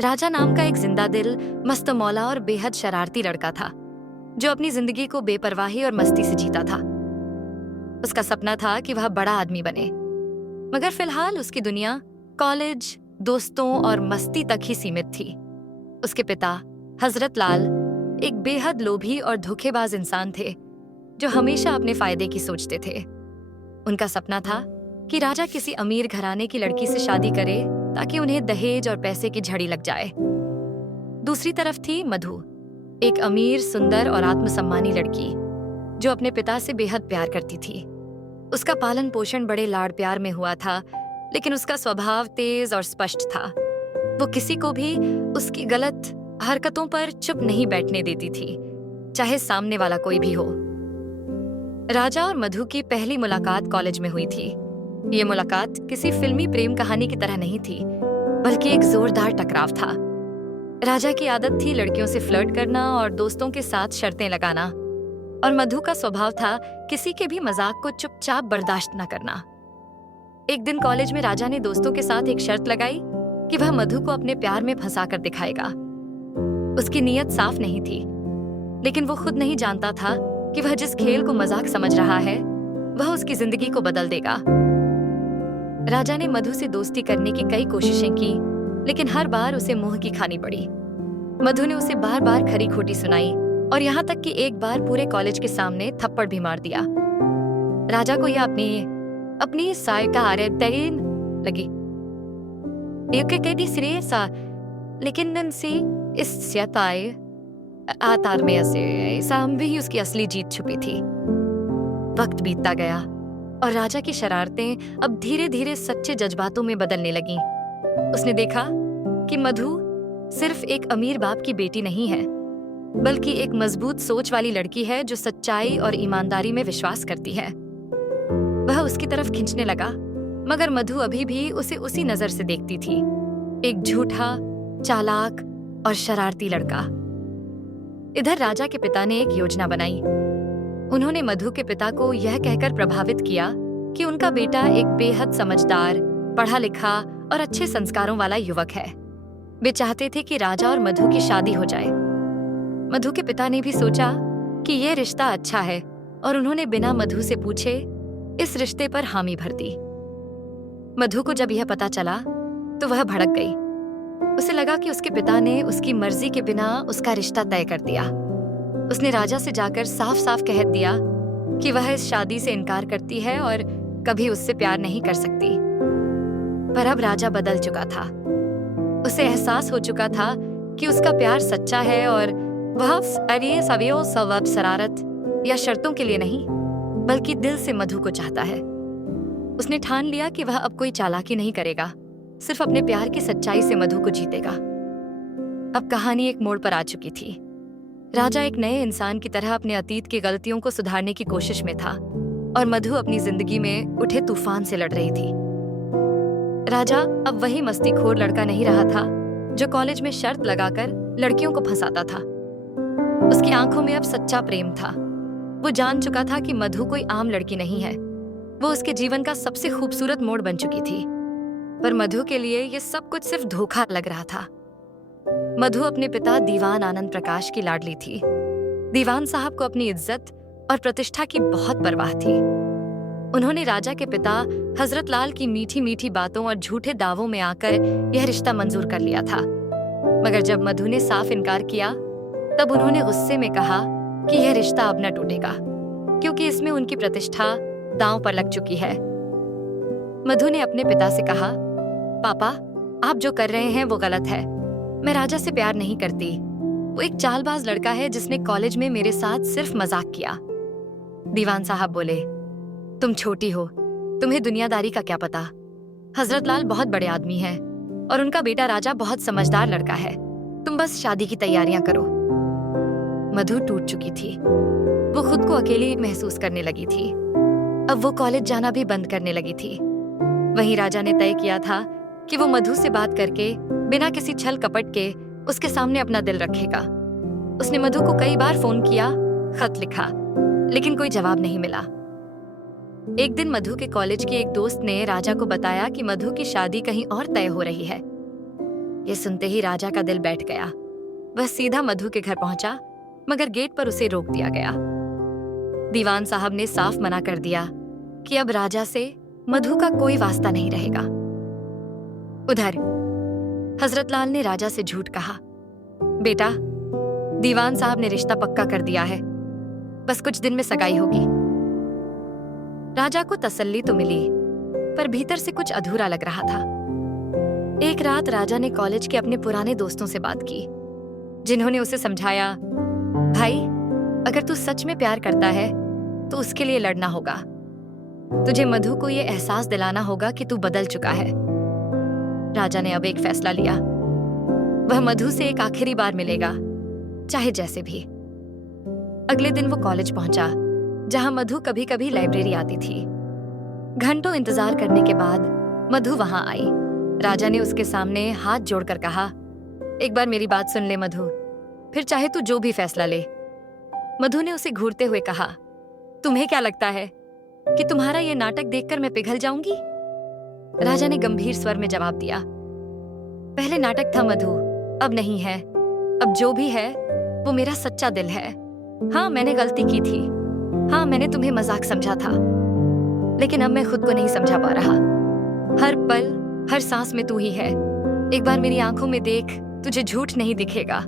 राजा नाम का एक जिंदा दिल, मस्तमौला और बेहद शरारती लड़का था जो अपनी जिंदगी को बेपरवाही और मस्ती से जीता था। उसका सपना था कि वह बड़ा आदमी बने, मगर फिलहाल उसकी दुनिया कॉलेज, दोस्तों और मस्ती तक ही सीमित थी। उसके पिता हजरत लाल एक बेहद लोभी और धोखेबाज इंसान थे जो हमेशा अपने फायदे की सोचते थे। उनका सपना था कि राजा किसी अमीर घराने की लड़की से शादी करे ताकि उन्हें दहेज और पैसे की झड़ी लग जाए। दूसरी तरफ थी मधु, एक अमीर, सुंदर और आत्मसम्मानी लड़की जो अपने पिता से बेहद प्यार करती थी। उसका पालन पोषण बड़े लाड़ प्यार में हुआ था, लेकिन उसका स्वभाव तेज और स्पष्ट था। वो किसी को भी उसकी गलत हरकतों पर चुप नहीं बैठने देती थी, चाहे सामने वाला कोई भी हो। राजा और मधु की पहली मुलाकात कॉलेज में हुई थी। ये मुलाकात किसी फिल्मी प्रेम कहानी की तरह नहीं थी, बल्कि एक जोरदार टकराव था। राजा की आदत थी लड़कियों से फ्लर्ट करना और दोस्तों के साथ शर्तें लगाना, और मधु का स्वभाव था किसी के भी मजाक को चुपचाप बर्दाश्त न करना। एक दिन कॉलेज में राजा ने दोस्तों के साथ एक शर्त लगाई कि वह मधु को अपने प्यार में फंसा कर दिखाएगा। उसकी नीयत साफ नहीं थी, लेकिन वो खुद नहीं जानता था कि वह जिस खेल को मजाक समझ रहा है वह उसकी जिंदगी को बदल देगा। राजा ने मधु से दोस्ती करने की कई कोशिशें की, लेकिन हर बार उसे मुंह की खानी पड़ी। मधु ने उसे बार बार खरी खोटी सुनाई और यहाँ तक कि एक बार पूरे कॉलेज के सामने थप्पड़ भी मार दिया। राजा को यह अपनी सायका लगी, लेकिन इस आतार में भी उसकी असली जीत छुपी थी। वक्त बीतता गया और राजा की शरारतें अब धीरे धीरे सच्चे जज्बातों में बदलने लगीं। उसने देखा कि मधु सिर्फ एक अमीर बाप की बेटी नहीं है, बल्कि एक मजबूत सोच वाली लड़की है जो सच्चाई और ईमानदारी में विश्वास करती है। वह उसकी तरफ खींचने लगा, मगर मधु अभी भी उसे उसी नजर से देखती थी, एक झूठा, चालाक और शरारती लड़का। इधर राजा के पिता ने एक योजना बनाई। उन्होंने मधु के पिता को यह कहकर प्रभावित किया कि उनका बेटा एक बेहद समझदार, पढ़ा लिखा और अच्छे संस्कारों वाला युवक है। वे चाहते थे कि राजा और मधु की शादी हो जाए। मधु के पिता ने भी सोचा कि यह रिश्ता अच्छा है, और उन्होंने बिना मधु से पूछे इस रिश्ते पर हामी भर दी। मधु को जब यह पता चला तो वह भड़क गई। उसे लगा कि उसके पिता ने उसकी मर्जी के बिना उसका रिश्ता तय कर दिया। उसने राजा से जाकर साफ साफ कह दिया कि वह इस शादी से इनकार करती है और कभी उससे प्यार नहीं कर सकती। पर अब राजा बदल चुका था। उसे एहसास हो चुका था कि उसका प्यार सच्चा है और वह सवब शरारत या शर्तों के लिए नहीं, बल्कि दिल से मधु को चाहता है। उसने ठान लिया कि वह अब कोई चालाकी नहीं करेगा, सिर्फ अपने प्यार की सच्चाई से मधु को जीतेगा। अब कहानी एक मोड़ पर आ चुकी थी। राजा एक नए इंसान की तरह अपने अतीत की गलतियों को सुधारने की कोशिश में था, और मधु अपनी जिंदगी में उठे तूफान से लड़ रही थी। राजा अब वही मस्तीखोर लड़का नहीं रहा था जो कॉलेज में शर्त लगाकर लड़कियों को फंसाता था। उसकी आंखों में अब सच्चा प्रेम था। वो जान चुका था कि मधु कोई आम लड़की नहीं है, वो उसके जीवन का सबसे खूबसूरत मोड़ बन चुकी थी। पर मधु के लिए ये सब कुछ सिर्फ धोखा लग रहा था। मधु अपने पिता दीवान आनंद प्रकाश की लाडली थी। दीवान साहब को अपनी इज्जत और प्रतिष्ठा की बहुत परवाह थी। उन्होंने राजा के पिता हजरत लाल की मीठी मीठी बातों और झूठे दावों में आकर यह रिश्ता मंजूर कर लिया था। मगर जब मधु ने साफ इनकार किया, तब उन्होंने गुस्से में कहा कि यह रिश्ता अब न टूटेगा, क्योंकि इसमें उनकी प्रतिष्ठा दांव पर लग चुकी है। मधु ने अपने पिता से कहा, पापा, आप जो कर रहे हैं वो गलत है। मैं राजा से प्यार नहीं करती। वो एक चालबाज लड़का है जिसने कॉलेज में मेरे साथ सिर्फ मजाक किया। दीवान साहब बोले, तुम छोटी हो, तुम्हें दुनियादारी का क्या पता। हजरत लाल बहुत बड़े आदमी हैं और उनका बेटा राजा बहुत समझदार लड़का है। तुम बस शादी की तैयारियां करो। मधु टूट चुकी थी। वो खुद को अकेली महसूस करने लगी थी। अब वो कॉलेज जाना भी बंद करने लगी थी। वहीं राजा ने तय किया था कि वो मधु से बात करके बिना किसी छल कपट के उसके सामने अपना दिल रखेगा। उसने मधु को कई बार फोन किया, खत लिखा, लेकिन कोई जवाब नहीं मिला। एक दिन मधु के कॉलेज के एक दोस्त ने राजा को बताया कि मधु की शादी कहीं और तय हो रही है। ये सुनते ही राजा का दिल बैठ गया। वह सीधा मधु के घर पहुंचा, मगर गेट पर उसे रोक दिया गया। दीवान साहब ने साफ मना कर दिया कि अब राजा से मधु का कोई वास्ता नहीं रहेगा। उधर हजरत लाल ने राजा से झूठ कहा, बेटा, दीवान साहब ने रिश्ता पक्का कर दिया है, बस कुछ दिन में सगाई होगी। राजा को तसल्ली तो मिली, पर भीतर से कुछ अधूरा लग रहा था। एक रात राजा ने कॉलेज के अपने पुराने दोस्तों से बात की, जिन्होंने उसे समझाया, भाई, अगर तू सच में प्यार करता है तो उसके लिए लड़ना होगा। तुझे मधु को ये एहसास दिलाना होगा कि तू बदल चुका है। राजा ने अब एक फैसला लिया। वह मधु से एक आखिरी बार मिलेगा, चाहे जैसे भी। अगले दिन वो कॉलेज पहुंचा, जहां मधु कभी कभी लाइब्रेरी आती थी। घंटों इंतजार करने के बाद मधु वहां आई। राजा ने उसके सामने हाथ जोड़कर कहा, एक बार मेरी बात सुन ले मधु, फिर चाहे तू जो भी फैसला ले। मधु ने उसे घूरते हुए कहा, तुम्हें क्या लगता है कि तुम्हारा ये नाटक देखकर मैं पिघल जाऊंगी? राजा ने गंभीर स्वर में जवाब दिया, पहले नाटक था मधु, अब नहीं है। अब जो भी है वो मेरा सच्चा दिल है। हाँ, मैंने गलती की थी। हाँ, मैंने तुम्हें मजाक समझा था, लेकिन अब मैं खुद को नहीं समझा पा रहा। हर पल, हर सांस में तू ही है। एक बार मेरी आंखों में देख, तुझे झूठ नहीं दिखेगा।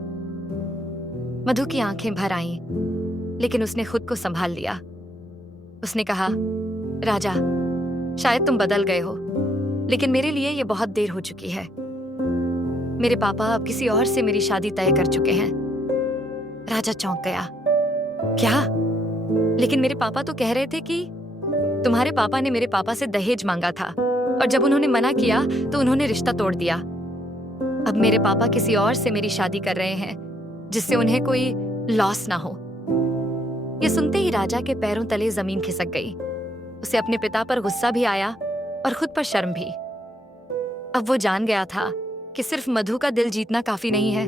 मधु की आंखें भर आईं, लेकिन उसने खुद को संभाल लिया। उसने कहा, राजा, शायद तुम बदल गए हो, लेकिन मेरे लिए ये बहुत देर हो चुकी है। मेरे पापा अब किसी और से मेरी शादी तय कर चुके हैं। राजा चौंक गया। क्या? लेकिन मेरे पापा तो कह रहे थे कि तुम्हारे पापा ने मेरे पापा से दहेज मांगा था, और जब उन्होंने मना किया तो उन्होंने रिश्ता तोड़ दिया। अब मेरे पापा किसी और से मेरी शादी कर रहे हैं, जिससे उन्हें कोई लॉस ना हो। ये सुनते ही राजा के पैरों तले जमीन खिसक गई। उसे अपने पिता पर गुस्सा भी आया और खुद पर शर्म भी। अब वो जान गया था कि सिर्फ मधु का दिल जीतना काफी नहीं है।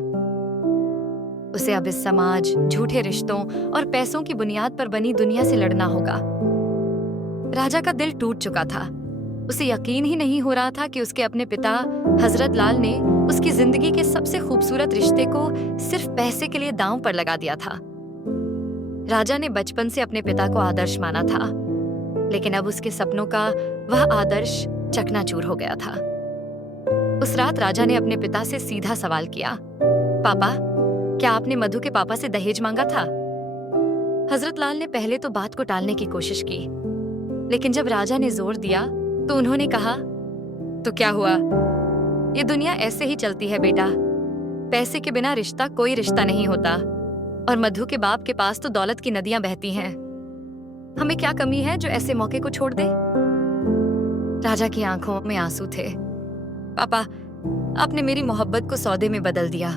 उसे अब इस समाज, झूठे रिश्तों और पैसों की बुनियाद पर बनी दुनिया से लड़ना होगा। राजा का दिल टूट चुका था। उसे यकीन ही नहीं हो रहा था कि उसके अपने पिता हजरत लाल ने उसकी जिंदगी के सबसे खूबसूरत रिश्ते को सिर्फ पैसे के लिए दांव पर लगा दिया था। राजा ने बचपन से अपने पिता को आदर्श माना था, लेकिन अब उसके सपनों का वह आदर्श चकनाचूर हो गया था। उस रात राजा ने अपने पिता से सीधा सवाल किया, पापा, क्या आपने मधु के पापा से दहेज मांगा था? हजरत लाल ने पहले तो बात को टालने की कोशिश की, लेकिन जब राजा ने जोर दिया तो उन्होंने कहा, तो क्या हुआ? ये दुनिया ऐसे ही चलती है बेटा। पैसे के बिना रिश्ता कोई रिश्ता नहीं होता, और मधु के बाप के पास तो दौलत की नदियां बहती हैं। हमें क्या कमी है जो ऐसे मौके को छोड़ दे? राजा की आंखों में आंसू थे। पापा, आपने मेरी मोहब्बत को सौदे में बदल दिया।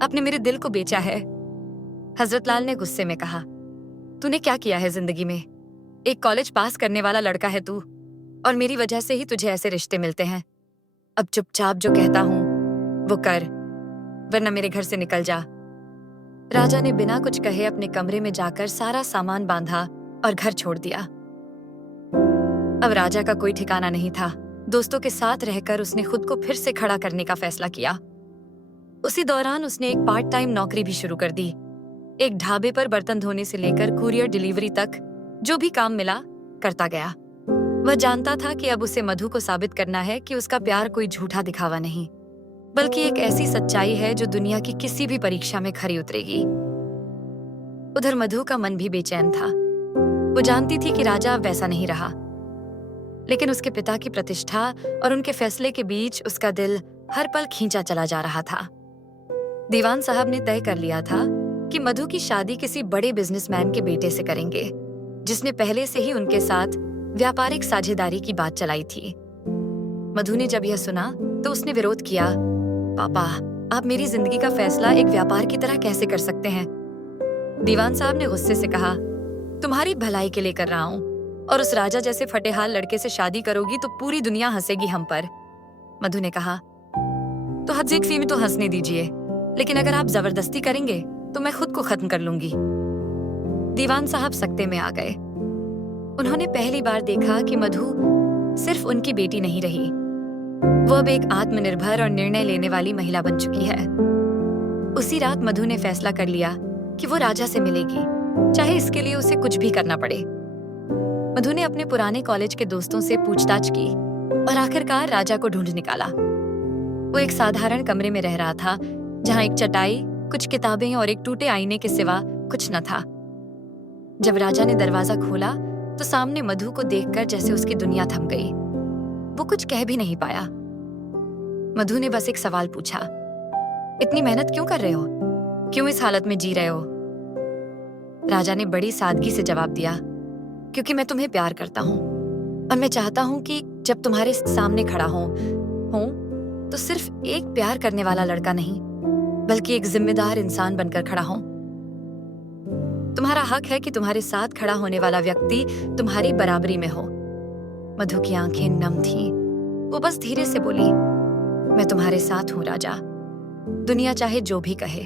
आपने मेरे दिल को बेचा है। हजरत लाल ने गुस्से में कहा, तूने क्या किया है जिंदगी में? एक कॉलेज पास करने वाला लड़का है तू, और मेरी वजह से ही तुझे ऐसे रिश्ते मिलते हैं। अब चुपचाप जो कहता हूं वो कर, वरना मेरे घर से निकल जा। राजा ने बिना कुछ कहे अपने कमरे में जाकर सारा सामान बांधा और घर छोड़ दिया। अब राजा का कोई ठिकाना नहीं था। दोस्तों के साथ रहकर उसने खुद को फिर से खड़ा करने का फैसला किया। उसी दौरान उसने एक पार्ट टाइम नौकरी भी शुरू कर दी। एक ढाबे पर बर्तन धोने से लेकर कुरियर डिलीवरी तक जो भी काम मिला करता गया। वह जानता था कि अब उसे मधु को साबित करना है कि उसका प्यार कोई झूठा दिखावा नहीं, बल्कि एक ऐसी सच्चाई है जो दुनिया की किसी भी परीक्षा में खरी उतरेगी। उधर मधु का मन भी बेचैन था। वो जानती थी कि राजा अब वैसा नहीं रहा, लेकिन उसके पिता की प्रतिष्ठा और उनके फैसले के बीच उसका दिल हर पल खींचा चला जा रहा था। दीवान साहब ने तय कर लिया था कि मधु की शादी किसी बड़े बिजनेसमैन के बेटे से करेंगे, जिसने पहले से ही उनके साथ व्यापारिक साझेदारी की बात चलाई थी। मधु ने जब यह सुना तो उसने विरोध किया, पापा, आप मेरी जिंदगी का फैसला एक व्यापार की तरह कैसे कर सकते हैं? दीवान साहब ने गुस्से से कहा, तुम्हारी भलाई के लिए कर रहा हूँ, और उस राजा जैसे फटेहाल लड़के से शादी करोगी तो पूरी दुनिया हंसेगी हम पर। मधु ने कहा, तो हद फी में तो हंसने दीजिए, लेकिन अगर आप जबरदस्ती करेंगे तो मैं खुद को खत्म कर लूंगी। दीवान साहब सकते में आ गए। उन्होंने पहली बार देखा कि मधु सिर्फ उनकी बेटी नहीं रही, वो अब एक आत्मनिर्भर और निर्णय लेने वाली महिला बन चुकी है। उसी रात मधु ने फैसला कर लिया कि वो राजा से मिलेगी, चाहे इसके लिए उसे कुछ भी करना पड़े। मधु ने अपने पुराने कॉलेज के दोस्तों से पूछताछ की और आखिरकार राजा को ढूंढ निकाला। वो एक साधारण कमरे में रह रहा था, जहां एक चटाई, कुछ किताबें और एक टूटे आईने के सिवा कुछ न था। जब राजा ने दरवाजा खोला तो सामने मधु को देखकर जैसे उसकी दुनिया थम गई। वो कुछ कह भी नहीं पाया। मधु ने बस एक सवाल पूछा, इतनी मेहनत क्यों कर रहे हो? क्यों इस हालत में जी रहे हो? राजा ने बड़ी सादगी से जवाब दिया, क्योंकि मैं तुम्हें प्यार करता हूँ और मैं चाहता हूँ कि जब तुम्हारे सामने खड़ा हूँ तो सिर्फ एक प्यार करने वाला लड़का नहीं, बल्कि एक जिम्मेदार इंसान बनकर खड़ा हूँ। तुम्हारा हक है कि तुम्हारे साथ खड़ा होने वाला व्यक्ति तुम्हारी बराबरी में हो। मधु की आंखें नम थीं। वो बस धीरे से बोली, मैं तुम्हारे साथ हूँ राजा। दुनिया चाहे जो भी कहे,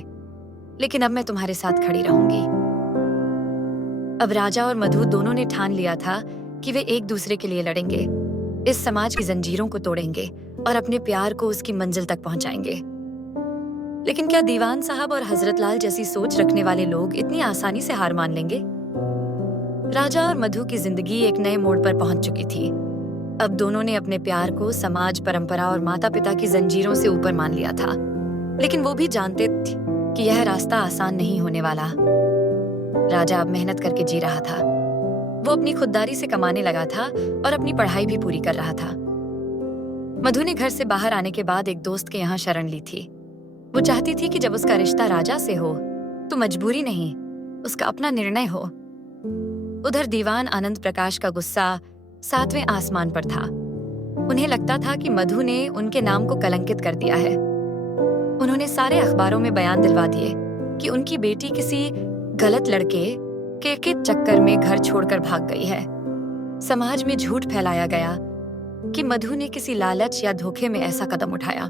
लेकिन अब मैं तुम्हारे साथ खड़ी रहूंगी। अब राजा और मधु दोनों ने ठान लिया था कि वे एक दूसरे के लिए लड़ेंगे, इस समाज की जंजीरों को तोड़ेंगे और अपने प्यार को उसकी मंजिल तक पहुंचाएंगे। लेकिन क्या दीवान साहब और हजरत लाल जैसी सोच रखने वाले लोग इतनी आसानी से हार मान लेंगे? राजा और मधु की जिंदगी एक नए मोड़ पर पहुंच चुकी थी। अब दोनों ने अपने प्यार को समाज, परंपरा और माता पिता की जंजीरों से ऊपर मान लिया था। लेकिन वो भी जानते थे कि यह रास्ता आसान नहीं होने वाला। राजा अब मेहनत करके जी रहा था। वो अपनी खुददारी से कमाने लगा था और अपनी पढ़ाई भी पूरी कर रहा था। मधु ने घर से बाहर आने के बाद एक दोस्त के यहाँ शरण ली थी। वो चाहती थी कि जब उसका रिश्ता राजा से हो तो मजबूरी नहीं, उसका अपना निर्णय हो। उधर दीवान आनंद प्रकाश का गुस्सा 7वें आसमान पर था। उन्हें लगता था कि मधु ने उनके नाम को कलंकित कर दिया है। उन्होंने सारे अखबारों में बयान दिलवा दिए कि उनकी बेटी किसी गलत लड़के के चक्कर में घर छोड़कर भाग गई है। समाज में झूठ फैलाया गया कि मधु ने किसी लालच या धोखे में ऐसा कदम उठाया।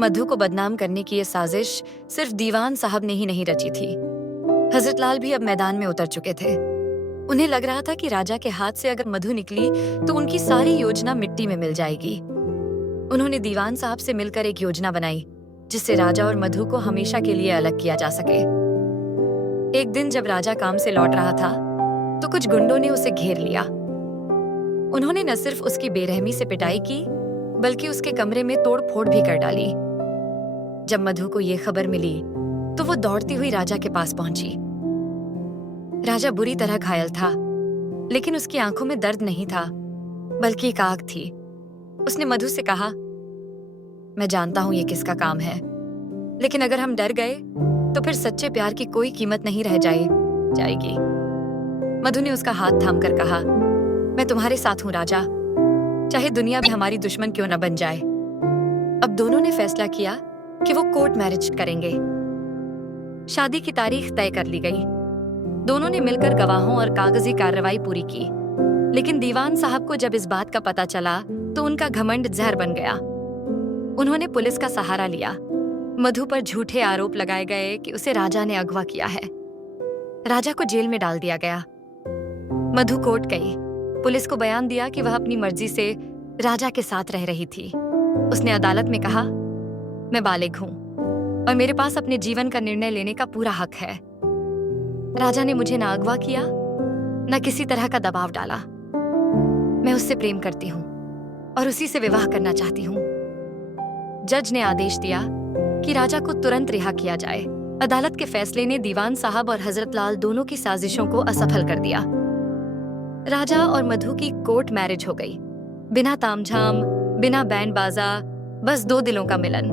मधु को बदनाम करने की यह साजिश सिर्फ दीवान साहब ने ही नहीं रची थी। हजरत लाल भी अब मैदान में उतर चुके थे। उन्हें लग रहा था कि राजा के हाथ से अगर मधु निकली तो उनकी सारी योजना मिट्टी में मिल जाएगी। उन्होंने दीवान साहब से मिलकर एक योजना बनाई जिससे राजा और मधु को हमेशा के लिए अलग किया जा सके। एक दिन जब राजा काम से लौट रहा था तो कुछ गुंडों ने उसे घेर लिया। उन्होंने न सिर्फ उसकी बेरहमी से पिटाई की, बल्कि उसके कमरे में तोड़-फोड़ भी कर डाली। जब मधु को यह खबर मिली तो वो दौड़ती हुई राजा के पास पहुंची। राजा बुरी तरह घायल था, लेकिन उसकी आंखों में दर्द नहीं था, बल्कि एक आग थी। उसने मधु से कहा, मैं जानता हूं ये किसका काम है, लेकिन अगर हम डर गए तो फिर सच्चे प्यार की कोई कीमत नहीं रह जाएगी। मधु ने उसका हाथ थामकर कहा, मैं तुम्हारे साथ हूं राजा, चाहे दुनिया भी हमारी दुश्मन क्यों न बन जाए। अब दोनों ने फैसला किया कि वो कोर्ट मैरिज करेंगे। शादी की तारीख तय कर ली गई। दोनों ने मिलकर गवाहों और कागजी कार्रवाई पूरी की। लेकिन दीवान साहब को जब इस बात का पता चला तो उनका घमंड जहर बन गया। उन्होंने पुलिस का सहारा लिया। मधु पर झूठे आरोप लगाए गए कि उसे राजा ने अगवा किया है। राजा को जेल में डाल दिया गया। मधु कोर्ट गई, पुलिस को बयान दिया कि वह अपनी मर्जी से राजा के साथ रह रही थी। उसने अदालत में कहा, मैं बालिग हूं और मेरे पास अपने जीवन का निर्णय लेने का पूरा हक है। राजा ने मुझे ना अगवा किया, न किसी तरह का दबाव डाला। मैं उससे प्रेम करती हूँ और उसी से विवाह करना चाहती हूँ। जज ने आदेश दिया कि राजा को तुरंत रिहा किया जाए। अदालत के फैसले ने दीवान साहब और हजरत लाल दोनों की साजिशों को असफल कर दिया। राजा और मधु की कोर्ट मैरिज हो गई, बिना तामझाम, बिना बैंड बाजा, बस दो दिलों का मिलन।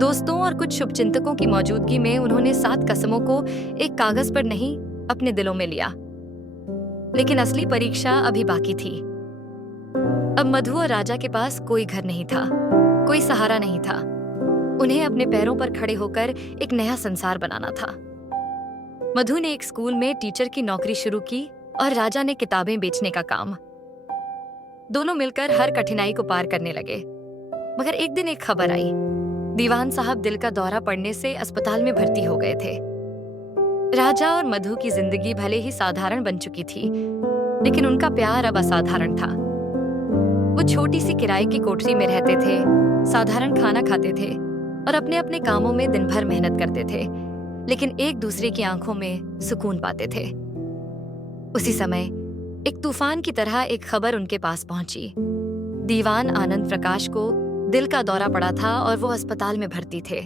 दोस्तों और कुछ शुभचिंतकों की मौजूदगी में उन्होंने 7 कसमों को एक कागज पर नहीं, अपने दिलों में लिया। लेकिन असली परीक्षा अभी बाकी थी। अब मधु और राजा के पास कोई घर नहीं था, कोई सहारा नहीं था। उन्हें अपने पैरों पर खड़े होकर एक नया संसार बनाना था। मधु ने एक स्कूल में टीचर की नौकरी शुरू की और राजा ने किताबें बेचने का काम। दोनों मिलकर हर कठिनाई को पार करने लगे। मगर एक दिन एक खबर आई। दीवान साहब दिल का दौरा पड़ने से अस्पताल में भर्ती हो गए थे। राजा और मधु की जिंदगी भले ही साधारण बन चुकी थी, लेकिन उनका प्यार अब असाधारण था। वो छोटी सी किराए की कोठरी में रहते थे, साधारण खाना खाते थे और अपने अपने कामों में दिन भर मेहनत करते थे, लेकिन एक दूसरे की आंखों में सुकून पाते थे। उसी समय एक तूफान की तरह एक खबर उनके पास पहुंची। दीवान आनंद प्रकाश को दिल का दौरा पड़ा था और वो अस्पताल में भर्ती थे।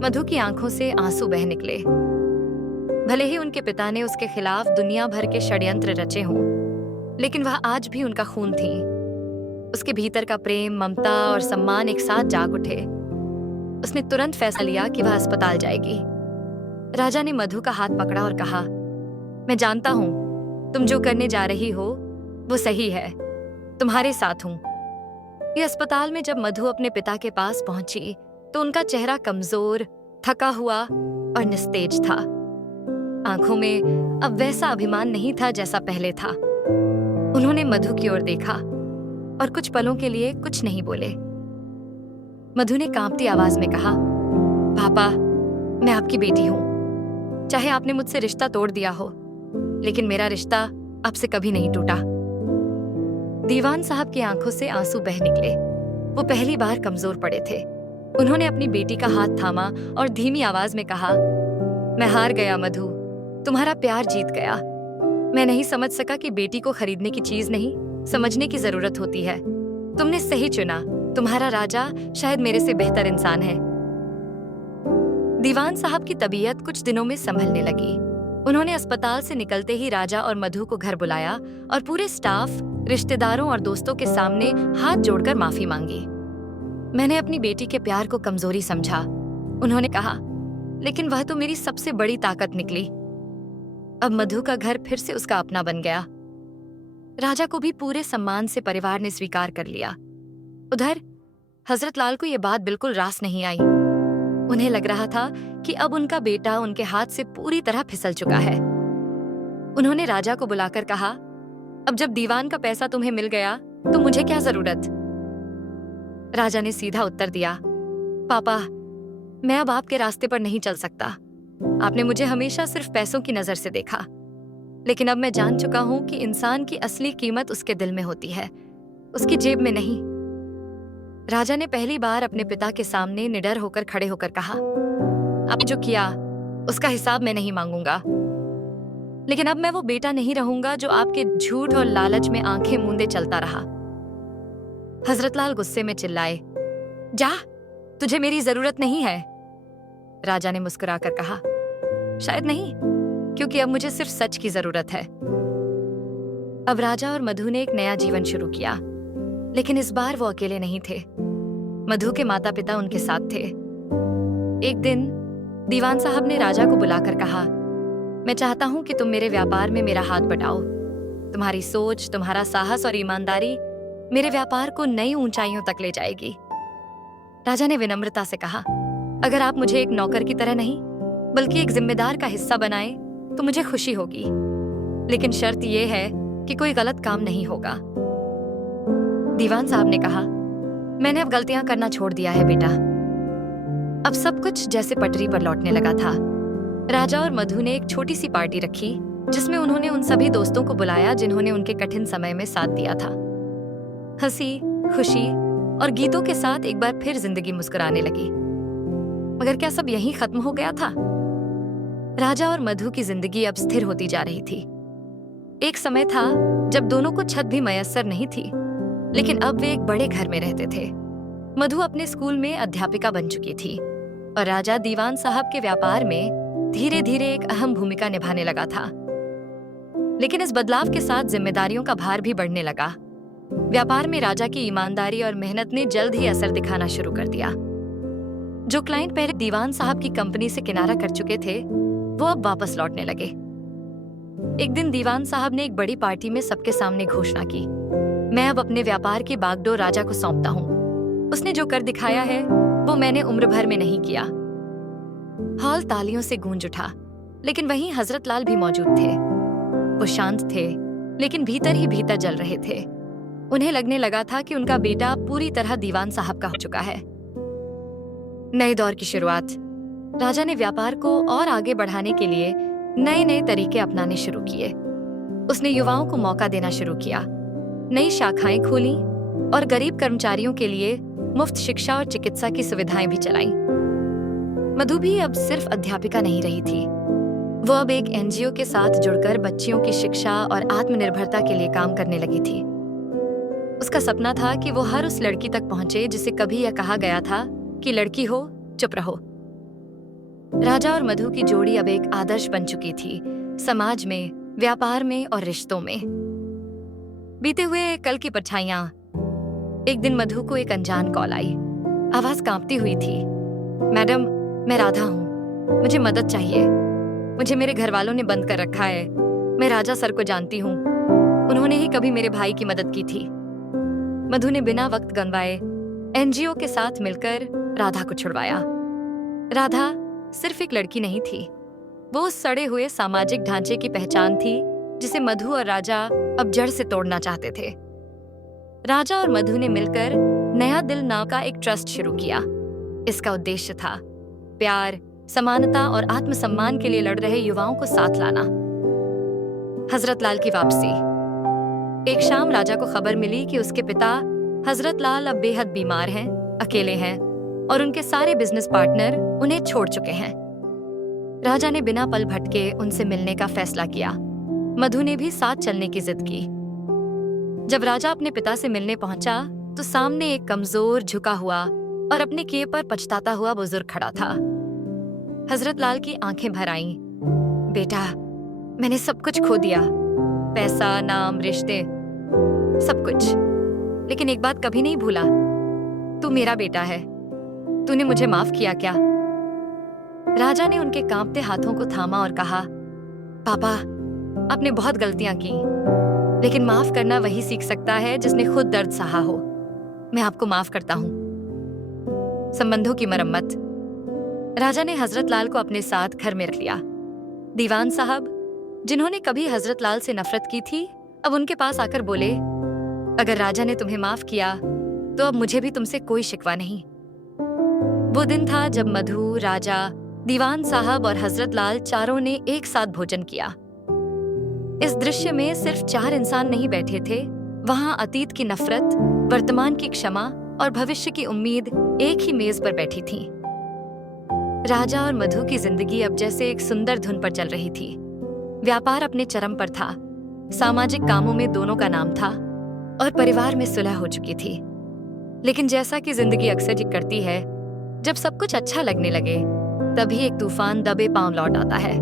मधु की आंखों से आंसू बह निकले। भले ही उनके पिता ने उसके खिलाफ दुनिया भर के षड्यंत्र रचे हों, लेकिन वह आज भी उनका खून थी। उसके भीतर का प्रेम, ममता और सम्मान एक साथ जाग उठे। उसने तुरंत फैसला लिया कि वह अस्पताल जाएगी। राजा ने मधु का हाथ पकड़ा और कहा, मैं जानता हूं तुम जो करने जा रही हो वो सही है, तुम्हारे साथ हूं। ये अस्पताल में जब मधु अपने पिता के पास पहुंची तो उनका चेहरा कमजोर, थका हुआ और निस्तेज था। आंखों में अब वैसा अभिमान नहीं था जैसा पहले था। उन्होंने मधु की ओर देखा और कुछ पलों के लिए कुछ नहीं बोले। मधु ने कांपती आवाज में कहा, पापा, मैं आपकी बेटी हूं। चाहे आपने मुझसे रिश्ता तोड़ दिया हो, लेकिन मेरा रिश्ता आपसे कभी नहीं टूटा। दीवान साहब की आंखों से आंसू बह निकले। वो पहली बार कमजोर पड़े थे। उन्होंने अपनी बेटी का हाथ थामा और धीमी आवाज में कहा, मैं हार गया मधु, तुम्हारा प्यार जीत गया। मैं नहीं समझ सका कि बेटी को खरीदने की चीज नहीं, समझने की जरूरत होती है। तुमने सही चुना। तुम्हारा राजा शायद मेरे से बेहतर इंसान है। दीवान साहब की तबीयत कुछ दिनों में संभलने लगी। उन्होंने अस्पताल से निकलते ही राजा और मधु को घर बुलाया और पूरे स्टाफ, रिश्तेदारों और दोस्तों के सामने हाथ जोड़कर माफी मांगी। मैंने अपनी बेटी के प्यार को कमजोरी समझा, उन्होंने कहा, लेकिन वह तो मेरी सबसे बड़ी ताकत निकली। अब मधु का घर फिर से उसका अपना बन गया। राजा को भी पूरे सम्मान से परिवार ने स्वीकार कर लिया। उधर हजरत लाल को यह बात बिल्कुल रास नहीं आई। उन्हें लग रहा था कि अब उनका बेटा उनके हाथ से पूरी तरह फिसल चुका है। उन्होंने राजा को बुलाकर कहा, अब जब दीवान का पैसा तुम्हें मिल गया तो मुझे क्या जरूरत। राजा ने सीधा उत्तर दिया, पापा, मैं अब आपके रास्ते पर नहीं चल सकता। आपने मुझे हमेशा सिर्फ पैसों की नजर से देखा, लेकिन अब मैं जान चुका हूं कि इंसान की असली कीमत उसके दिल में होती है, उसकी जेब में नहीं। राजा ने पहली बार अपने पिता के सामने निडर होकर खड़े होकर कहा, आपने जो किया उसका हिसाब मैं नहीं मांगूंगा, लेकिन अब मैं वो बेटा नहीं रहूंगा जो आपके झूठ और लालच में आंखें मूंदे चलता रहा। हजरत लाल गुस्से में चिल्लाए, जा, तुझे मेरी जरूरत नहीं है। राजा ने मुस्कुराकर कहा, शायद नहीं, क्योंकि अब मुझे सिर्फ सच की जरूरत है। अब राजा और मधु ने एक नया जीवन शुरू किया, लेकिन इस बार वो अकेले नहीं थे। मधु के माता पिता उनके साथ थे। एक दिन दीवान साहब ने राजा को बुलाकर कहा, मैं चाहता हूं कि तुम मेरे व्यापार में मेरा हाथ बटाओ। तुम्हारी सोच, तुम्हारा साहस और ईमानदारी मेरे व्यापार को नई ऊंचाइयों तक ले जाएगी। राजा ने विनम्रता से कहा, अगर आप मुझे एक नौकर की तरह नहीं बल्कि एक जिम्मेदार का हिस्सा बनाए तो मुझे खुशी होगी, लेकिन शर्त यह है कि कोई गलत काम नहीं होगा। दीवान साहब ने कहा, मैंने अब गलतियां करना छोड़ दिया है बेटा। अब सब कुछ जैसे पटरी पर लौटने लगा था। राजा और मधु ने एक छोटी सी पार्टी रखी, जिसमें उन्होंने उन सभी दोस्तों को बुलाया जिन्होंने उनके कठिन समय में साथ दिया था। हंसी, खुशी और गीतों के साथ एक बार फिर जिंदगी मुस्कुराने लगी। मगर क्या सब यहीं खत्म हो गया था? राजा और मधु की जिंदगी अब स्थिर होती जा रही थी। एक समय था जब दोनों को छत भी मयस्सर नहीं थी, लेकिन अब वे एक बड़े घर में रहते थे। मधु अपने स्कूल में अध्यापिका बन चुकी थी और राजा दीवान साहब के व्यापार में धीरे धीरे एक अहम भूमिका निभाने लगा था। लेकिन इस बदलाव के साथ जिम्मेदारियों का भार भी बढ़ने लगा। व्यापार में राजा की ईमानदारी और मेहनत ने जल्द ही असर दिखाना शुरू कर दिया। जो क्लाइंट पहले दीवान साहब की कंपनी से किनारा कर चुके थे, वो अब वापस लौटने लगे। एक दिन दीवान साहब ने एक बड़ी पार्टी में सबके सामने घोषणा की, मैं अब अपने व्यापार की बागडोर राजा को सौंपता हूँ। उसने जो कर दिखाया है वो मैंने उम्र भर में नहीं किया। हॉल तालियों से गूंज उठा, लेकिन वहीं हजरत लाल भी मौजूद थे। वो शांत थे, लेकिन भीतर ही भीतर जल रहे थे। उन्हें लगने लगा था कि उनका बेटा पूरी तरह दीवान साहब का हो चुका है। नए दौर की शुरुआत। राजा ने व्यापार को और आगे बढ़ाने के लिए नए नए तरीके अपनाने शुरू किए। उसने युवाओं को मौका देना शुरू किया। नई शाखाएं खोलीं और गरीब कर्मचारियों के लिए मुफ्त शिक्षा और चिकित्सा की सुविधाएं भी चलाईं। मधु भी अब सिर्फ अध्यापिका नहीं रही थी। वो अब एक एनजीओ के साथ जुड़कर बच्चियों की शिक्षा और आत्मनिर्भरता के लिए काम करने लगी थी। उसका सपना था कि वो हर उस लड़की तक पहुंचे जिसे कभी यह कहा गया था कि लड़की हो, चुप रहो। राजा और मधु की जोड़ी अब एक आदर्श बन चुकी थी, समाज में, व्यापार में और रिश्तों में। बीते हुए कल की परछाइयां। एक दिन मधु को एक अनजान कॉल आई। आवाज कांपती हुई थी। मैडम, मैं राधा हूँ, मुझे मदद चाहिए। मुझे मेरे घर वालों ने बंद कर रखा है। मैं राजा सर को जानती हूँ, उन्होंने ही कभी मेरे भाई की मदद की थी। मधु ने बिना वक्त गंवाए एनजीओ के साथ मिलकर राधा को छुड़वाया। राधा सिर्फ एक लड़की नहीं थी, वो उस सड़े हुए सामाजिक ढांचे की पहचान थी जिसे मधु और राजा अब जड़ से तोड़ना चाहते थे। राजा और मधु ने मिलकर नया दिल नाम का एक ट्रस्ट शुरू किया। इसका उद्देश्य था प्यार, समानता और आत्मसम्मान के लिए लड़ रहे युवाओं को साथ लाना। हजरत लाल की वापसी। एक शाम राजा को खबर मिली कि उसके पिता हजरत लाल अब बेहद बीमार हैं, अकेले हैं और उनके सारे बिजनेस पार्टनर उन्हें छोड़ चुके हैं। राजा ने बिना पल भटके उनसे मिलने का फैसला किया। मधु ने भी साथ चलने की जिद की। जब राजा अपने पिता से मिलने पहुंचा तो सामने एक कमजोर, झुका हुआ और अपने किए पर पछताता हुआ बुजुर्ग खड़ा था। हजरत लाल की आंखें भर आईं। बेटा, मैंने सब कुछ खो दिया, पैसा, नाम, रिश्ते, सब कुछ, लेकिन एक बात कभी नहीं भूला, तू मेरा बेटा है। तूने मुझे माफ किया क्या? राजा ने उनके कांपते हाथों को थामा और कहा, पापा, आपने बहुत गलतियां की, लेकिन माफ करना वही सीख सकता है जिसने खुद दर्द सहा हो। मैं आपको माफ करता हूं। संबंधों की मरम्मत। राजा ने हजरत लाल को अपने साथ घर में रख लिया। दीवान साहब, जिन्होंने कभी हजरत लाल से नफरत की थी, अब उनके पास आकर बोले, अगर राजा ने तुम्हें माफ किया तो अब मुझे भी तुमसे कोई शिकवा नहीं। वो दिन था जब मधु, राजा, दीवान साहब और हजरत लाल चारों ने एक साथ भोजन किया। इस दृश्य में सिर्फ 4 इंसान नहीं बैठे थे, वहां अतीत की नफरत, वर्तमान की क्षमा और भविष्य की उम्मीद एक ही मेज पर बैठी थी। राजा और मधु की जिंदगी अब जैसे एक सुंदर धुन पर चल रही थी। व्यापार अपने चरम पर था, सामाजिक कामों में दोनों का नाम था और परिवार में सुलह हो चुकी थी। लेकिन जैसा कि जिंदगी अक्सर ही करती है, जब सब कुछ अच्छा लगने लगे तभी एक तूफान दबे पांव लौट आता है।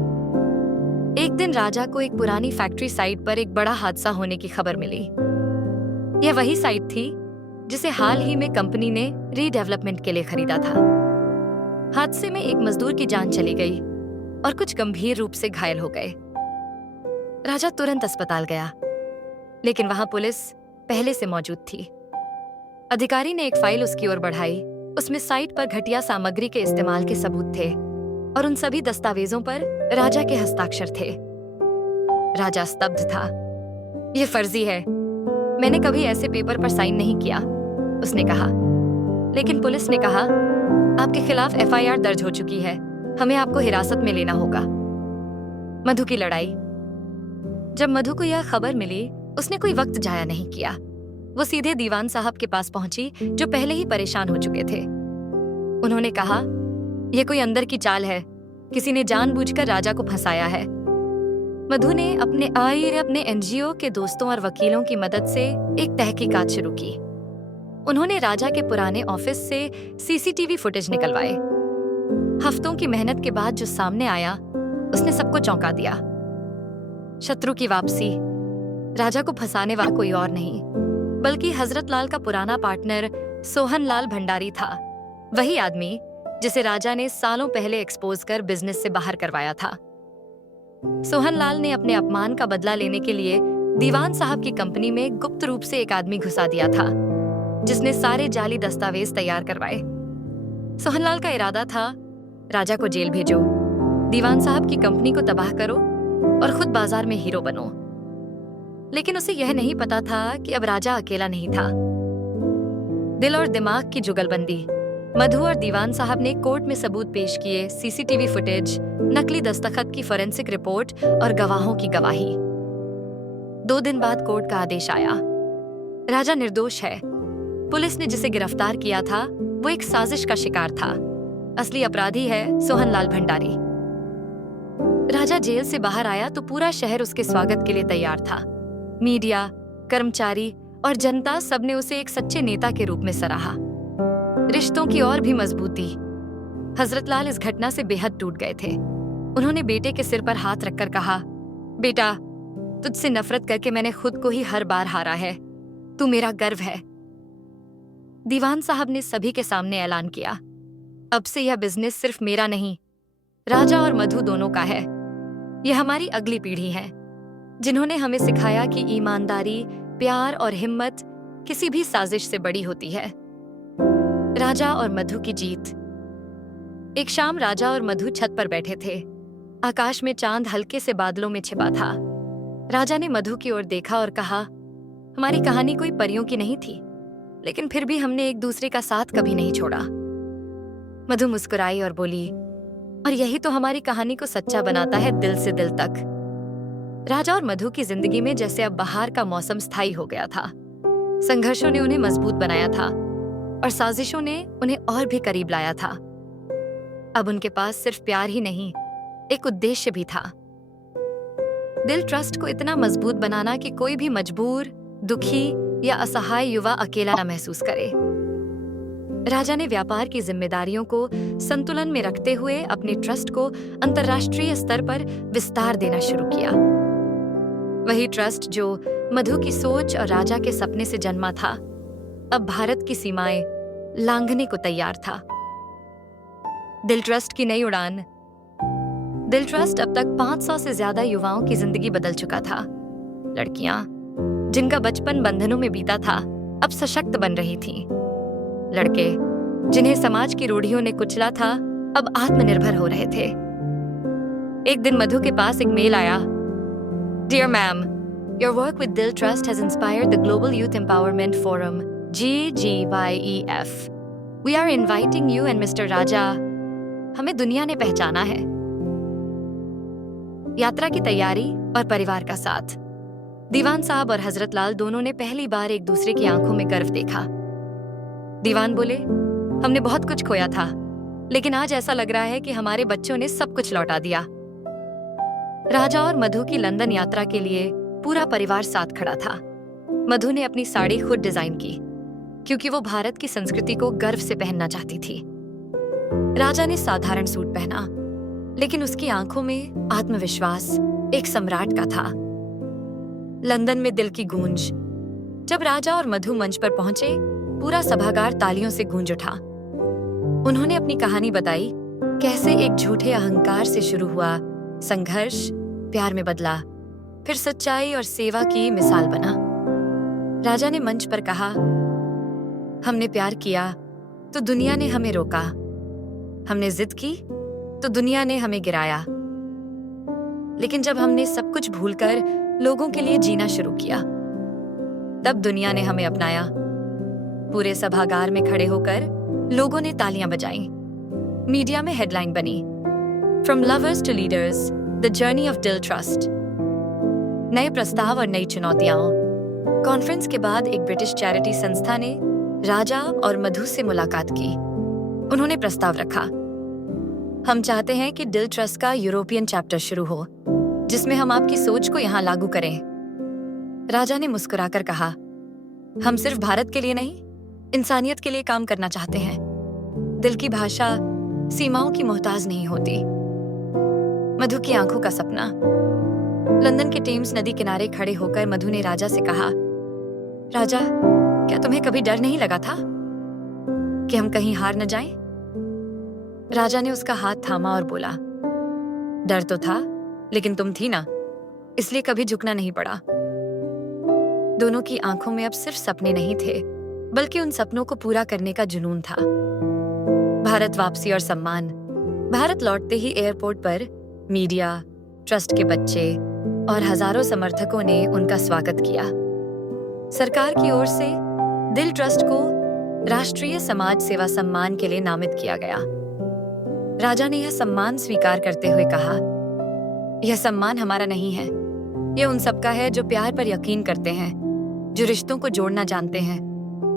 एक दिन राजा को एक पुरानी फैक्ट्री साइट पर एक बड़ा हादसा होने की खबर मिली। यह वही साइट थी जिसे हाल ही में कंपनी ने रीडेवलपमेंट के लिए खरीदा था। हादसे में एक मजदूर की जान चली गई और कुछ गंभीर रूप से घायल हो गए। राजा तुरंत अस्पताल गया, लेकिन वहां पुलिस पहले से मौजूद थी। अधिकारी ने एक फाइल उसकी ओर बढ़ाई। उसमें साइट पर घटिया सामग्री के इस्तेमाल के सबूत थे और उन सभी दस्तावेजों पर राजा के हस्ताक्षर थे। राजा स्तब्ध था। यह फर्जी है, मैंने कभी ऐसे पेपर पर साइन नहीं किया, उसने कहा। लेकिन पुलिस ने कहा, आपके खिलाफ एफआईआर दर्ज हो चुकी है, हमें आपको हिरासत में लेना होगा। मधु की लड़ाई। जब मधु को यह खबर मिली, उसने कोई वक्त जाया नहीं किया। वो सीधे दीवान साहब के पास पहुंची, जो पहले ही परेशान हो चुके थे। उन्होंने कहा, यह कोई अंदर की चाल है, किसी ने जानबूझकर राजा को फंसाया है। मधु ने अपने एनजीओ के दोस्तों और वकीलों की मदद से एक तहकीकात शुरू की। उन्होंने राजा के पुराने ऑफिस से सीसीटीवी फुटेज निकलवाए। हफ्तों की मेहनत के बाद जो सामने आया, उसने सबको चौंका दिया। शत्रु की वापसी। राजा को फंसाने वाला कोई और नहीं, बल्कि हजरत लाल का पुराना पार्टनर सोहन लाल भंडारी था। वही आदमी जिसे राजा ने सालों पहले एक्सपोज कर बिजनेस से बाहर करवाया था। सोहन लाल ने अपने अपमान का बदला लेने के लिए दीवान साहब की कंपनी में गुप्त रूप से एक आदमी घुसा दिया था, जिसने सारे जाली दस्तावेज तैयार करवाए। सोहन लाल का इरादा था, राजा को जेल भेजो, दीवान साहब की कंपनी को तबाह करो और खुद बाजार में हीरो बनो। लेकिन उसे यह नहीं पता था कि अब राजा अकेला नहीं था। दिल और दिमाग की जुगलबंदी। मधु और दीवान साहब ने कोर्ट में सबूत पेश किए, सीसीटीवी फुटेज, नकली दस्तखत की फोरेंसिक रिपोर्ट और गवाहों की गवाही। 2 दिन बाद कोर्ट का आदेश आया। राजा निर्दोष है। पुलिस ने जिसे गिरफ्तार किया था वो एक साजिश का शिकार था। असली अपराधी है सोहनलाल भंडारी। राजा जेल से बाहर आया तो पूरा शहर उसके स्वागत के लिए तैयार था। मीडिया, कर्मचारी और जनता सबने उसे एक सच्चे नेता के रूप में सराहा। रिश्तों की और भी मजबूती। हजरतलाल इस घटना से बेहद टूट गए थे। उन्होंने बेटे के सिर पर हाथ रखकर कहा, बेटा, तुझसे नफरत करके मैंने खुद को ही हर बार हारा है। तू मेरा गर्व है। दीवान साहब ने सभी के सामने ऐलान किया, अब से यह बिजनेस सिर्फ मेरा नहीं, राजा और मधु दोनों का है। यह हमारी अगली पीढ़ी है, जिन्होंने हमें सिखाया कि ईमानदारी, प्यार और हिम्मत किसी भी साजिश से बड़ी होती है। राजा और मधु की जीत। एक शाम राजा और मधु छत पर बैठे थे। आकाश में चांद हल्के से बादलों में छिपा था। राजा ने मधु की ओर देखा और कहा, हमारी कहानी कोई परियों की नहीं थी, लेकिन फिर भी हमने एक दूसरे का साथ कभी नहीं छोड़ा। मधु मुस्कुराई और बोली, और यही तो हमारी कहानी को सच्चा बनाता है, दिल से दिल तक। राजा और मधु की जिंदगी में जैसे अब बाहर का मौसम स्थायी हो गया था। संघर्षों ने उन्हें मजबूत बनाया था और साजिशों ने उन्हें और भी करीब लाया था। अब उनके पास सिर्फ प्यार ही नहीं, एक उद्देश्य भी था। दिल ट्रस्ट को इतना मजबूत बनाना कि कोई भी मजबूर, दुखी या असहाय युवा अकेला न महसूस करे। राजा ने व्यापार की जिम्मेदारियों को संतुलन में रखते हुए अपने ट्रस्ट को अंतर्राष्ट्रीय स्तर पर विस्तार देना शुरू किया। वही ट्रस्ट जो मधु की सोच और राजा के सपने से जन्मा था, अब भारत की सीमाएं लांघने को तैयार था। दिल ट्रस्ट की नई उड़ान। दिल ट्रस्ट अब तक 500 से ज्यादा युवाओं की जिंदगी बदल चुका था। लड़कियां, जिनका बचपन बंधनों में बीता था, अब सशक्त बन रही थीं। लड़के, जिन्हें समाज की रूढ़ियों ने कुचला था, अब आत्मनिर्भर हो रहे थे। एक दिन मधु के पास एक मेल आया। Dear ma'am, your work with Dil Trust has inspired the Global Youth Empowerment Forum, GGYEF. We are inviting you and Mr. Raja. हमें दुनिया ने पहचाना है। यात्रा की तैयारी और परिवार का साथ। दीवान साहब और हजरतलाल दोनों ने पहली बार एक दूसरे की आंखों में गर्व देखा। दीवान बोले, हमने बहुत कुछ खोया था, लेकिन आज ऐसा लग रहा है कि हमारे बच्चों ने सब कुछ लौटा दिया। राजा और मधु की लंदन यात्रा के लिए पूरा परिवार साथ खड़ा था। मधु ने अपनी साड़ी खुद डिजाइन की, क्योंकि वो भारत की संस्कृति को गर्व से पहनना चाहती थी। राजा ने साधारण सूट पहना, लेकिन उसकी आंखों में आत्मविश्वास एक सम्राट का था। लंदन में दिल की गूंज। जब राजा और मधु मंच पर पहुंचे, पूरा सभागार तालियों से गूंज उठा। उन्होंने अपनी कहानी बताई, कैसे एक झूठे अहंकार से शुरू हुआ संघर्ष प्यार में बदला, फिर सच्चाई और सेवा की मिसाल बना। राजा ने मंच पर कहा, हमने प्यार किया तो दुनिया ने हमें रोका, हमने जिद की तो दुनिया ने हमें गिराया, लेकिन जब हमने सब कुछ भूलकर लोगों के लिए जीना शुरू किया, तब दुनिया ने हमें अपनाया। पूरे सभागार में खड़े होकर लोगों ने तालियां बजाईं। मीडिया में हेडलाइन बनी, from lovers to leaders, the journey of दिल ट्रस्ट। नए प्रस्ताव और नई चुनौतियां। कॉन्फ्रेंस के बाद एक ब्रिटिश चैरिटी संस्था ने राजा और मधु से मुलाकात की। उन्होंने प्रस्ताव रखा, हम चाहते हैं कि दिल ट्रस्ट का यूरोपियन चैप्टर शुरू हो, जिसमें हम आपकी सोच को यहाँ लागू करें। राजा ने मुस्कुराकर कहा, हम सिर्फ भारत के लिए नहीं, इंसानियत के लिए काम करना चाहते हैं। दिल की भाषा सीमाओं की मोहताज नहीं होती। मधु की आंखों का सपना। लंदन के टेम्स नदी किनारे खड़े होकर मधु ने राजा से कहा, राजा, क्या तुम्हें कभी डर नहीं लगा था कि हम कहीं हार न जाएं? राजा ने उसका हाथ थामा और बोला, डर तो था, लेकिन तुम थी ना, इसलिए कभी झुकना नहीं पड़ा। दोनों की आंखों में अब सिर्फ सपने नहीं थे, बल्कि उन सपनों को पूरा करने का जुनून था। भारत वापसी और सम्मान। भारत लौटते ही एयरपोर्ट पर मीडिया, ट्रस्ट के बच्चे और हजारों समर्थकों ने उनका स्वागत किया। सरकार की ओर से दिल ट्रस्ट को राष्ट्रीय समाज सेवा सम्मान के लिए नामित किया गया। राजा ने यह सम्मान स्वीकार करते हुए कहा, यह सम्मान हमारा नहीं है, यह उन सबका है जो प्यार पर यकीन करते हैं, जो रिश्तों को जोड़ना जानते हैं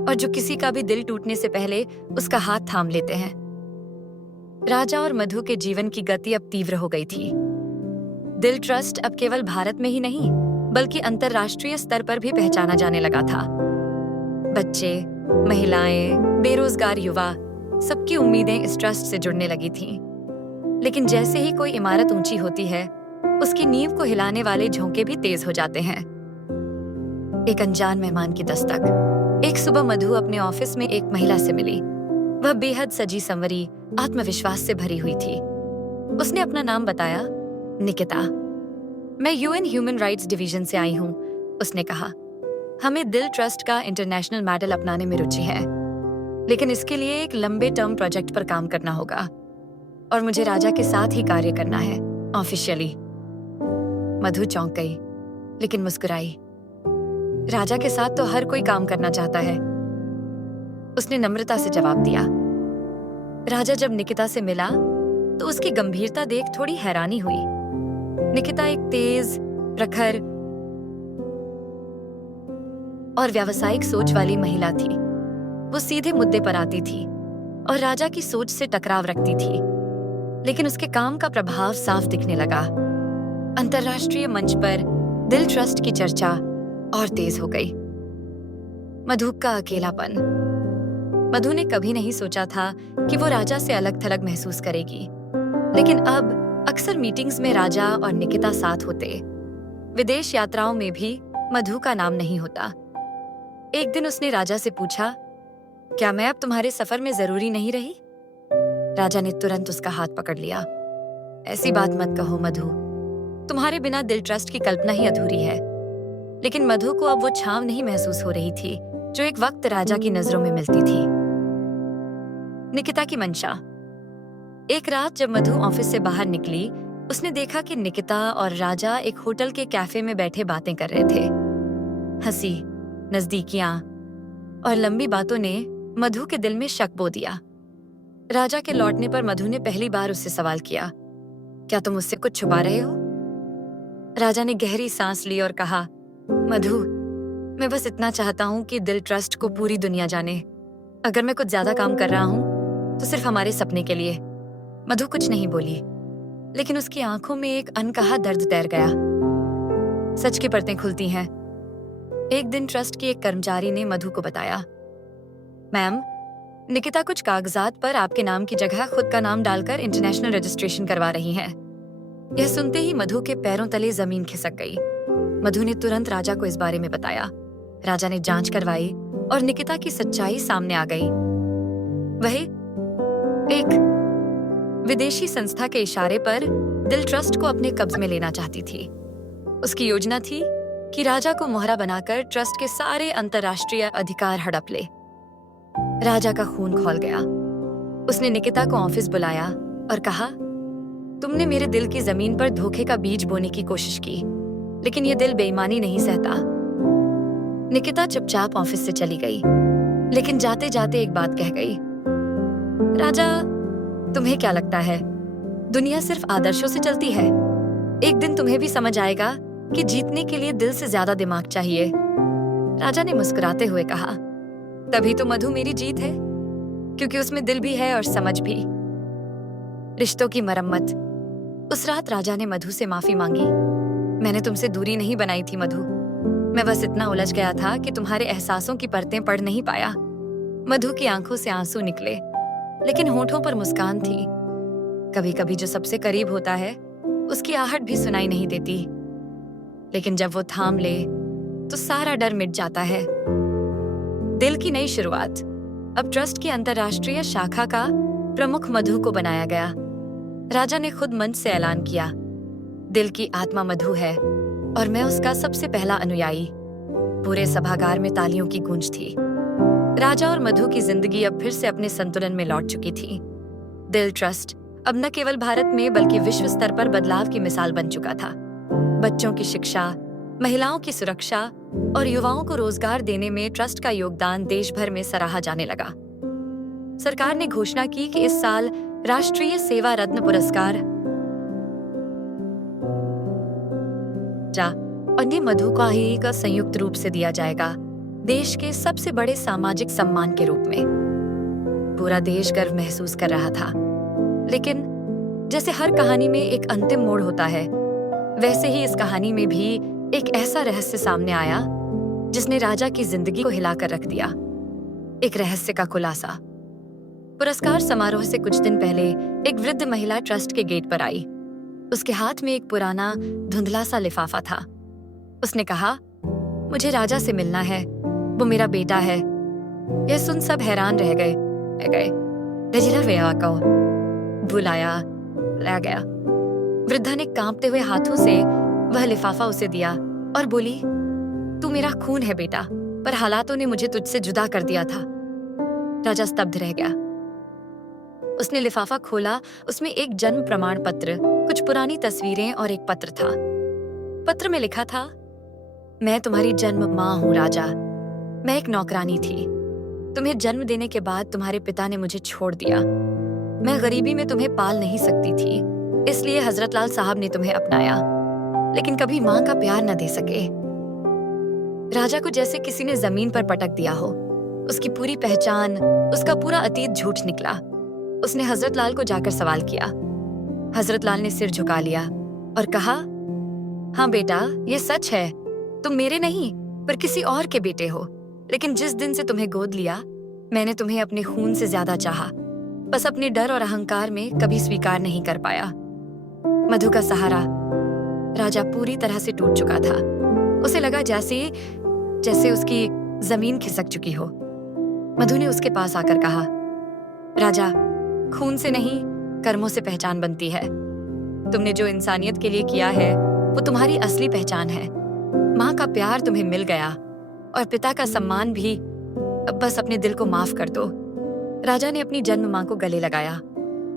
और जो किसी का भी दिल टूटने से पहले उसका हाथ थाम लेते हैं। राजा और मधु के जीवन की गति अब तीव्र हो गई थी। दिल ट्रस्ट अब केवल भारत में ही नहीं बल्कि अंतर्राष्ट्रीय स्तर पर भी पहचाना जाने लगा था। बच्चे, महिलाएं, बेरोजगार युवा, सबकी उम्मीदें इस ट्रस्ट से जुड़ने लगी थीं। लेकिन जैसे ही कोई इमारत ऊंची होती है, उसकी नींव को हिलाने वाले झोंके भी तेज हो जाते हैं। एक अनजान मेहमान की दस्तक। एक सुबह मधु अपने ऑफिस में एक महिला से मिली। वह बेहद सजी संवरी, आत्मविश्वास से भरी हुई थी। उसने अपना नाम बताया, निकिता। मैं यूएन ह्यूमन राइट्स डिवीजन से आई हूँ, उसने कहा। हमें दिल ट्रस्ट का इंटरनेशनल मॉडल अपनाने में रुचि है, लेकिन इसके लिए एक लंबे टर्म प्रोजेक्ट पर काम करना होगा और मुझे राजा के साथ ही कार्य करना है, ऑफिशियली। मधु चौंक गई, लेकिन मुस्कुराई। राजा के साथ तो हर कोई काम करना चाहता है, उसने नम्रता से जवाब दिया। राजा जब निकिता से मिला तो उसकी गंभीरता देख थोड़ी हैरानी हुई। निकिता एक तेज, प्रखर और व्यावसायिक सोच वाली महिला थी। वो सीधे मुद्दे पर आती थी और राजा की सोच से टकराव रखती थी, लेकिन उसके काम का प्रभाव साफ दिखने लगा। अंतर्राष्ट्रीय मंच पर दिल ट्रस्ट की चर्चा और तेज हो गई। मधु का अकेलापन। मधु ने कभी नहीं सोचा था कि वो राजा से अलग थलग महसूस करेगी, लेकिन अब अक्सर मीटिंग्स में राजा और निकिता साथ होते। विदेश यात्राओं में भी मधु का नाम नहीं होता। एक दिन उसने राजा से पूछा, क्या मैं अब तुम्हारे सफर में जरूरी नहीं रही? राजा ने तुरंत उसका हाथ पकड़ लिया। ऐसी बात मत कहो मधु, तुम्हारे बिना दिल ट्रस्ट की कल्पना ही अधूरी है। लेकिन मधु को अब वो छांव नहीं महसूस हो रही थी जो एक वक्त राजा की नजरों में मिलती थी। निकिता की मंशा। एक रात जब मधु ऑफिस से बाहर निकली, उसने देखा कि निकिता और राजा एक होटल के कैफे में बैठे बातें कर रहे थे। हंसी, नजदीकियां और लंबी बातों ने मधु के दिल में शक बो दिया। राजा के लौटने पर मधु ने पहली बार उससे सवाल किया, क्या तुम मुझसे कुछ छुपा रहे हो? राजा ने गहरी सांस ली और कहा, मधु, मैं बस इतना चाहता हूं कि दिल ट्रस्ट को पूरी दुनिया जाने। अगर मैं कुछ ज्यादा काम कर रहा हूं तो सिर्फ हमारे सपने के लिए। मधु कुछ नहीं बोली, लेकिन उसकी आंखों में एक अनकहा दर्द तैर गया। सच की परतें खुलती हैं। एक दिन ट्रस्ट की एक कर्मचारी ने मधु को बताया, मैम, निकिता कुछ कागजात पर आपके नाम की जगह खुद का नाम डालकर इंटरनेशनल रजिस्ट्रेशन करवा रही है। यह सुनते ही मधु के पैरों तले जमीन खिसक गई। मधु ने तुरंत राजा को इस बारे में बताया। राजा ने जांच करवाई और निकिता की सच्चाई सामने आ गई। वह एक विदेशी संस्था के इशारे पर दिल ट्रस्ट को अपने कब्ज में लेना चाहती थी। उसकी योजना थी कि राजा को मोहरा बनाकर ट्रस्ट के सारे अंतर्राष्ट्रीय अधिकार हड़प ले। राजा का खून खौल गया। उसने निकिता को ऑफिस बुलाया और कहा, तुमने मेरे दिल की जमीन पर धोखे का बीज बोने की कोशिश की, लेकिन यह दिल बेईमानी नहीं सहता। निकिता चुपचाप ऑफिस से चली गई, लेकिन जाते जाते एक बात कह गई, राजा, तुम्हें क्या लगता है दुनिया सिर्फ आदर्शों से चलती है? एक दिन तुम्हें भी समझ आएगा कि जीतने के लिए दिल से ज्यादा दिमाग चाहिए। राजा ने मुस्कुराते हुए कहा, तभी तो मधु मेरी जीत है, क्योंकि उसमें दिल भी है और समझ भी। रिश्तों की मरम्मत। उस रात राजा ने मधु से माफी मांगी। मैंने तुमसे दूरी नहीं बनाई थी मधु, मैं बस इतना उलझ गया था कि तुम्हारे एहसासों की परतें पढ़ नहीं पाया। मधु की आंखों से आंसू निकले, लेकिन होठों पर मुस्कान थी। कभी कभी जो सबसे करीब होता है उसकी आहट भी सुनाई नहीं देती, लेकिन जब वो थाम ले तो सारा डर मिट जाता है। दिल की नई शुरुआत। अब ट्रस्ट की अंतर्राष्ट्रीय शाखा का प्रमुख मधु को बनाया गया। राजा ने खुद मंच से ऐलान किया, दिल की आत्मा मधु है और मैं उसका सबसे पहला अनुयायी। पूरे सभागार में तालियों की गूंज थी। राजा और मधु की जिंदगी अब फिर से अपने संतुलन में लौट चुकी थी। दिल ट्रस्ट अब न केवल भारत में बल्कि विश्व स्तर पर बदलाव की मिसाल बन चुका था। बच्चों की शिक्षा, महिलाओं की सुरक्षा और युवाओं को रोजगार देने में ट्रस्ट का योगदान देश भर में सराहा जाने लगा। सरकार ने घोषणा की कि इस साल राष्ट्रीय सेवा रत्न पुरस्कार और मधु को ही का संयुक्त रूप से दिया जाएगा। देश के सबसे बड़े सामाजिक सम्मान के रूप में। पूरा देश गर्व महसूस कर रहा था। लेकिन जैसे हर कहानी में एक अंतिम मोड़ होता है, वैसे ही इस कहानी में भी एक ऐसा रहस्य सामने आया जिसने राजा की जिंदगी को हिलाकर रख दिया। एक रहस्य का खुलासा। पुरस्कार समारोह से कुछ दिन पहले एक वृद्ध महिला ट्रस्ट के गेट पर आई। उसके हाथ में एक पुराना धुंधला सा लिफाफा था। उसने कहा, मुझे राजा से मिलना है, वो मेरा बेटा है। यह सुन सब हैरान रह गए। बुलाया ला गया। वृद्धा ने कांपते हुए हाथों से वह लिफाफा उसे दिया और बोली, तू मेरा खून है बेटा, पर हालातों ने मुझे तुझसे जुदा कर दिया था। राजा स्तब्ध रह गया। उसने लिफाफा खोला। उसमें एक जन्म प्रमाण पत्र, कुछ पुरानी तस्वीरें और एक पत्र था। पत्र में लिखा था, मैं तुम्हारी जन्म माँ हूँ राजा। मैं एक नौकरानी थी। तुम्हें जन्म देने के बाद तुम्हारे पिता ने मुझे छोड़ दिया। मैं गरीबी में तुम्हें पाल नहीं सकती थी, इसलिए हजरत लाल साहब ने तुम्हें अपनाया, लेकिन कभी माँ का प्यार न दे सके। राजा को जैसे किसी ने जमीन पर पटक दिया हो। उसकी पूरी पहचान, उसका पूरा अतीत झूठ निकला। उसने हजरत लाल को जाकर सवाल किया। हजरत लाल ने सिर झुका लिया और कहा, हाँ बेटा, ये सच है। तुम मेरे नहीं, पर किसी और के बेटे हो। लेकिन जिस दिन से तुम्हें गोद लिया, मैंने तुम्हें अपने खून से ज्यादा चाहा। बस अपने डर और अहंकार में कभी स्वीकार नहीं कर पाया। मधु का सहारा। राजा पूरी तरह से टूट चुका था। उसे लगा जैसे उसकी जमीन खिसक चुकी हो। मधु ने उसके पास आकर कहा, राजा, खून से नहीं, कर्मों से पहचान बनती है। तुमने जो इंसानियत के लिए किया है, वो तुम्हारी असली पहचान है। माँ का प्यार तुम्हें मिल गया और पिता का सम्मान भी। अब बस अपने दिल को माफ कर दो। राजा ने अपनी जन्म माँ को गले लगाया।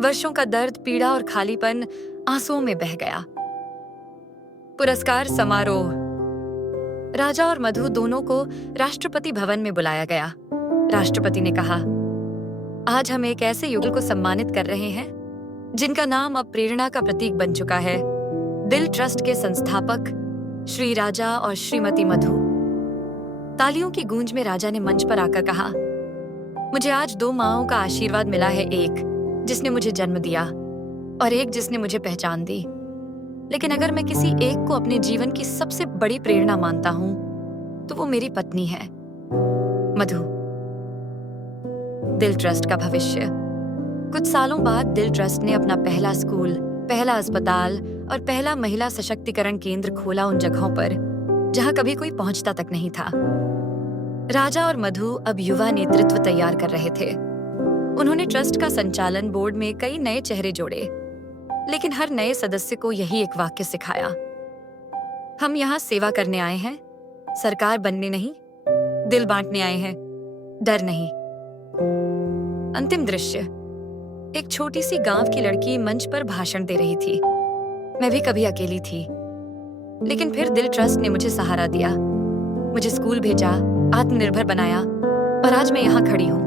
वर्षों का दर्द, पीड़ा और खालीपन आंसुओं में बह गया। पुरस्कार समारोह। राजा और मधु दोनों को राष्ट्रपति भवन में बुलाया गया। राष्ट्रपति ने कहा, आज हम एक ऐसे युगल को सम्मानित कर रहे हैं जिनका नाम अब प्रेरणा का प्रतीक बन चुका है। दिल ट्रस्ट के संस्थापक श्री राजा और श्रीमती मधु। तालियों की गूंज में राजा ने मंच पर आकर कहा, मुझे आज दो माँओं का आशीर्वाद मिला है, एक जिसने मुझे जन्म दिया और एक जिसने मुझे पहचान दी। लेकिन अगर मैं किसी एक को अपने जीवन की सबसे बड़ी प्रेरणा मानता हूं, तो वो मेरी पत्नी है, मधु। दिल ट्रस्ट का भविष्य। कुछ सालों बाद दिल ट्रस्ट ने अपना पहला स्कूल, पहला अस्पताल और पहला महिला सशक्तिकरण केंद्र खोला उन जगहों पर जहां कभी कोई पहुंचता तक नहीं था। राजा और मधु अब युवा नेतृत्व तैयार कर रहे थे। उन्होंने ट्रस्ट का संचालन बोर्ड में कई नए चेहरे जोड़े, लेकिन हर नए सदस्य को यही एक वाक्य सिखाया, हम यहाँ सेवा करने आए हैं, सरकार बनने नहीं। दिल बांटने आए हैं, डर नहीं। अंतिम दृश्य। एक छोटी सी गांव की लड़की मंच पर भाषण दे रही थी। मैं भी कभी अकेली थी, लेकिन फिर दिल ट्रस्ट ने मुझे सहारा दिया, मुझे स्कूल भेजा, आत्मनिर्भर बनाया और आज मैं यहाँ खड़ी हूँ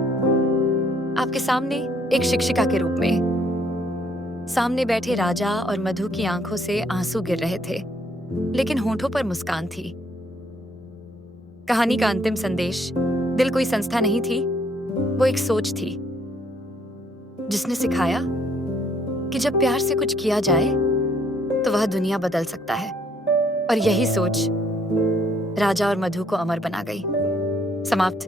आपके सामने एक शिक्षिका के रूप में। सामने बैठे राजा और मधु की आंखों से आंसू गिर रहे थे, लेकिन होठों पर मुस्कान थी। कहानी का अंतिम संदेश, दिल कोई संस्था नहीं थी, वो एक सोच थी जिसने सिखाया कि जब प्यार से कुछ किया जाए तो वह दुनिया बदल सकता है। और यही सोच राजा और मधु को अमर बना गई। समाप्त।